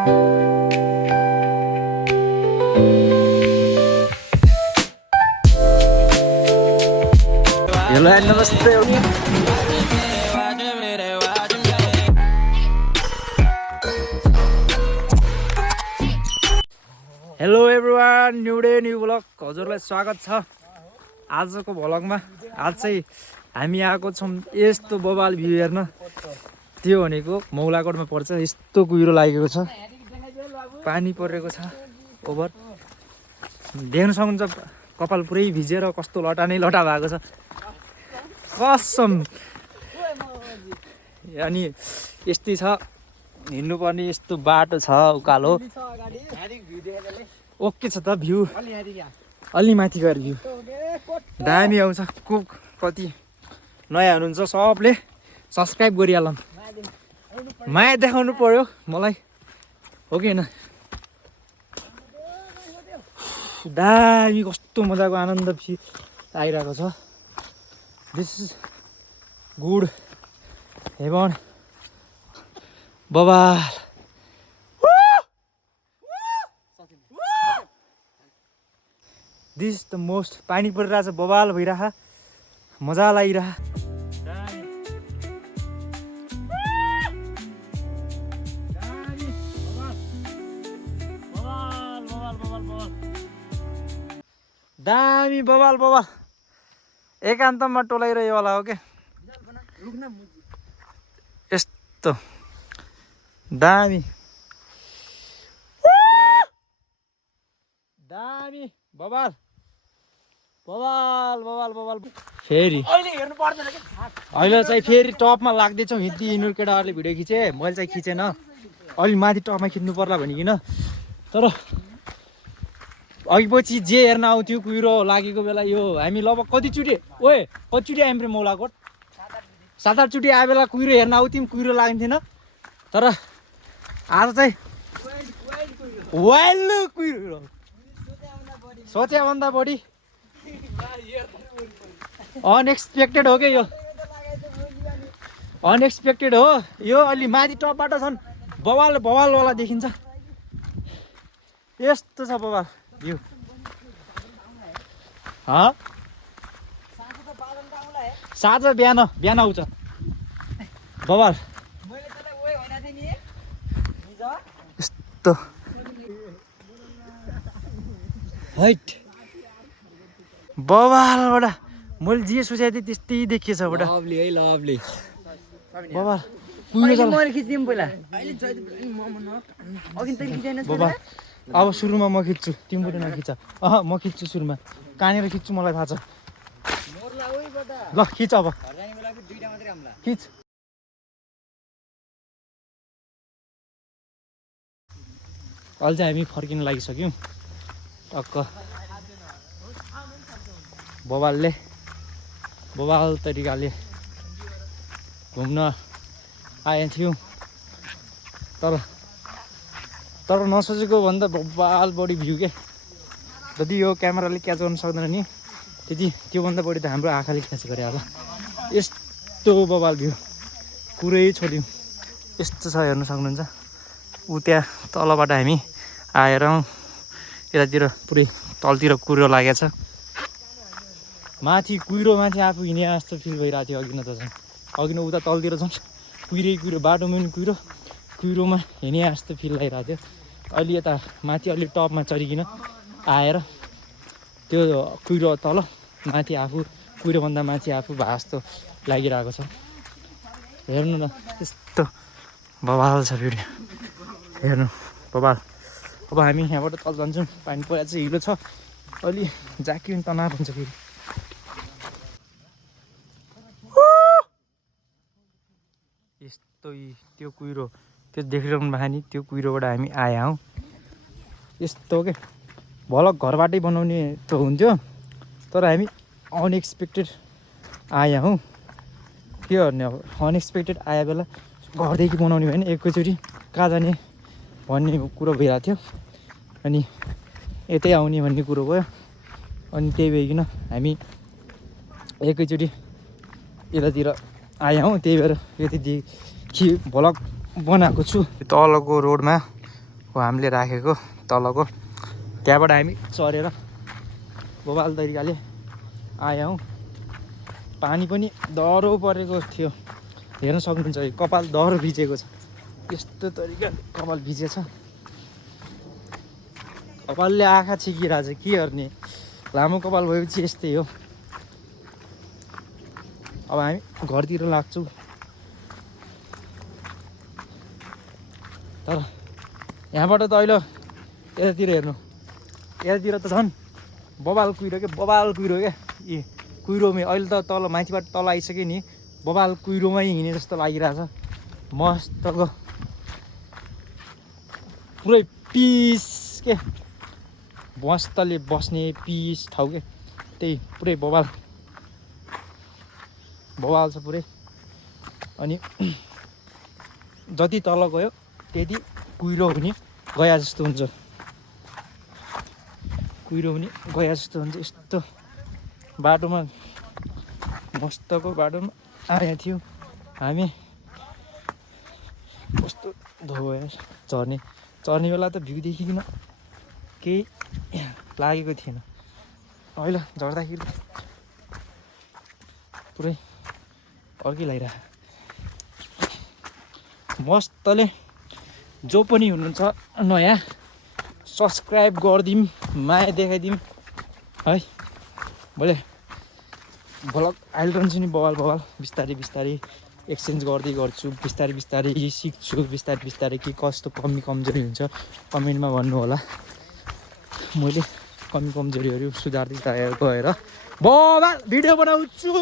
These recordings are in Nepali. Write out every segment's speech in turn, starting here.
हेलो नमस्ते hello everyone new day new vlog हजुरलाई स्वागत छ आजको भ्लगमा। आज चाहिँ हामी आएको छौँ यस्तो बबाल भ्यू हेर्न। त्यो भनेको मौलाकोटमा पर्छ। यस्तो कुहिरो लागेको छ, पानी परेको छ ओभर, देख्न सक्नुहुन्छ कपाल पुरै भिजेर कस्तो लटा नै लटा भएको छ कसम। अनि यस्तै छ हिँड्नुपर्ने, यस्तो बाटो छ उकालो। ओके छ त भ्यू, अलि माथि गएर भ्यू दामी आउँछ। को कति नयाँ हुनुहुन्छ सबले सब्सक्राइब गरिहालौँ, माया देखाउनु पर्यो मलाई, हो कि होइन? दामी कस्तो मजाको आनन्द आइरहेको छ। दिस इज गुड हेभन बबाल। This the most. पानी परिरहेछ, बबाल भइरह, मजा लागिरह। दामी बबाल बबाल एकान्तमा टोलाइरह्यो होला हो के यस्तो दामी दामी बबाल बबाल बबाल बबाल। फेरि अहिले चाहिँ फेरि टपमा लाग्दैछौँ। हिँड्नु केटाहरूले भिडियो खिचेँ, मैले चाहिँ खिचेन। अलि माथि टपमा खिच्नु पर्ला भनिकन, तर अघि पछि जे हेर्न आउँथ्यो कुहिरो लागेको बेला। यो हामी लगभग कतिचोटि आयौँ मौलाकोट? 7-8 चोटि आए बेला कुहिरो हेर्न आउँथ्यौँ, कुहिरो लाग्थेन। तर आज चाहिँ वाइल्ड कुहिरो, सोचेभन्दा बढी अनएक्सपेक्टेड हो क्या यो, अनएक्सपेक्टेड हो यो। अलि माथि टपबाट छन् बवाल बवालवाला देखिन्छ। यस्तो छ बवाल भ्यू। साँझ बिहान आउँछ बवाल यस्तो हैट बवालबाट मैले जे सोचेको थिएँ त्यस्तै देखिएछ बडा। लभली है लभली बवाल बवाल। अब सुरुमा म खिच्छु, तिम्रो नखिच। म खिच्छु सुरुमा, कहाँनिर खिच्छु मलाई थाहा छ। ल खिच अब खिच। अहिले चाहिँ हामी फर्किन लागिसक्यौँ। टक्क बवाल तरिकाले घुम्न आएथ्यौँ, तर नसोचेको भन्दा बवाल बढी भ्यू के। जति यो क्यामेराले क्याच गर्न सक्दैन नि त्यति त्योभन्दा बढी त हाम्रो आँखाले क्याच गरे होला। यस्तो बवाल भ्यू, कुरै छोड्यौँ। यस्तो छ हेर्न सक्नुहुन्छ। ऊ त्यहाँ तलबाट हामी आएर यतातिर पुरै तलतिर कुहिरो लागेको छ। माथि कुहिरो माथि आफू हिँडे जस्तो फिल भइरहेको थियो। अघि न त झन् अघि न उता तलतिर झन् कुहिरो बाटोमा पनि कुहिरोमा हिँडे जस्तो फिल लागिरहेको थियो। अहिले यता माथि अलि टपमा चढिकन आएर त्यो कुहिरो तल माथि आफू कुहिरोभन्दा माथि आफू भए जस्तो लागिरहेको छ। हेर्नु न यस्तो बवाल छ भिडियो, हेर्नु बवाल। अब हामी यहाँबाट तल जान्छौँ। पानी परेको चाहिँ हिलो छ, अलि जाकिन तनाव हुन्छ फेरि। यस्तो त्यो कुहिरो त्यो देखिरहनु भएको नि, त्यो कुहिरोबाट हामी आए हौँ। यस्तो के भलक घरबाटै बनाउने त हुन्थ्यो, तर हामी अनएक्सपेक्टेड आए हौँ। के गर्ने अब, अनएक्सपेक्टेड आए बेला घरदेखि बनाउने भयो भने एकैचोटि कहाँ जाने भन्ने कुरो भइरहेको थियो। अनि यतै आउने भन्ने कुरो भयो। अनि त्यही भइकन हामी एकैचोटि यतातिर आए हौँ। त्यही भएर यति भ्लग बनाएको छु। तलको रोडमा हो हामीले राखेको तलको, त्यहाँबाट हामी चढेर बबाल तरिकाले आयौँ। पानी पनि दह्रो परेको थियो, हेर्न सक्नुहुन्छ, कपाल दह्रो भिजेको छ। यस्तो तरिकाले कपाल भिजेछ, कपालले आँखा छिकिरहेछ, के गर्ने, लामो कपाल भएपछि यस्तै हो। अब हामी घरतिर लाग्छौँ, तर यहाँबाट त अहिले यतातिर हेर्नु, यतातिर त झन् बबाल कुहिरो क्या। ए कुहिरोमै अहिले त तल माथिबाट तल आइसक्यो नि, बबाल कुहिरोमै हिँडे जस्तो लागिरहेछ। मस्तको पुरै पिस के, मस्तले बस्ने पिस ठाउँ के, त्यही पुरै बबाल छ पुरै। अनि जति तल गयो त्यति कुहिरो हुने गया जस्तो हुन्छ, यस्तो बाटोमा, मस्तको बाटोमा आएको थियो हामी। कस्तो धो यार, चढ्ने बेला त भ्यू देखिकन केही लागेको थिएन, अहिले झर्दाखेरि पुरै अर्कै लागिरहेको। मस्तले जो पनि हुनुहुन्छ नयाँ सब्सक्राइब गरिदिउँ, माया देखाइदिउँ है। मैले भ्लग हालिरहन्छु नि, बवाल बिस्तारै एक्सचेन्ज गर्छु, बिस्तारै सिक्छु, बिस्तारै के कस्तो कमी कमजोरी हुन्छ कमेन्टमा भन्नु होला। मैले कमी कमजोरीहरू सुधार्दै गएर बवाल भिडियो बनाउँछु।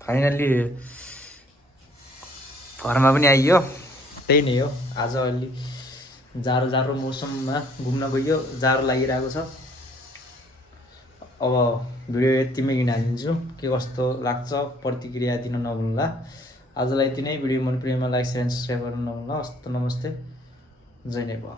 फाइनल्ली घरमा पनि आइयो, त्यही नै हो। आज अलि जाडो मौसममा घुम्न गइयो, जाडो लागिरहेको छ। अब भिडियो यतिमै हालिदिन्छु, के कस्तो लाग्छ प्रतिक्रिया दिन नभुल्नुहोला। आजलाई यति नै। भिडियो मन परेमा लाइक, सेयर, सब्सक्राइब गर्न नभुल्नुहोला। हस्त नमस्ते, जय नेपाल।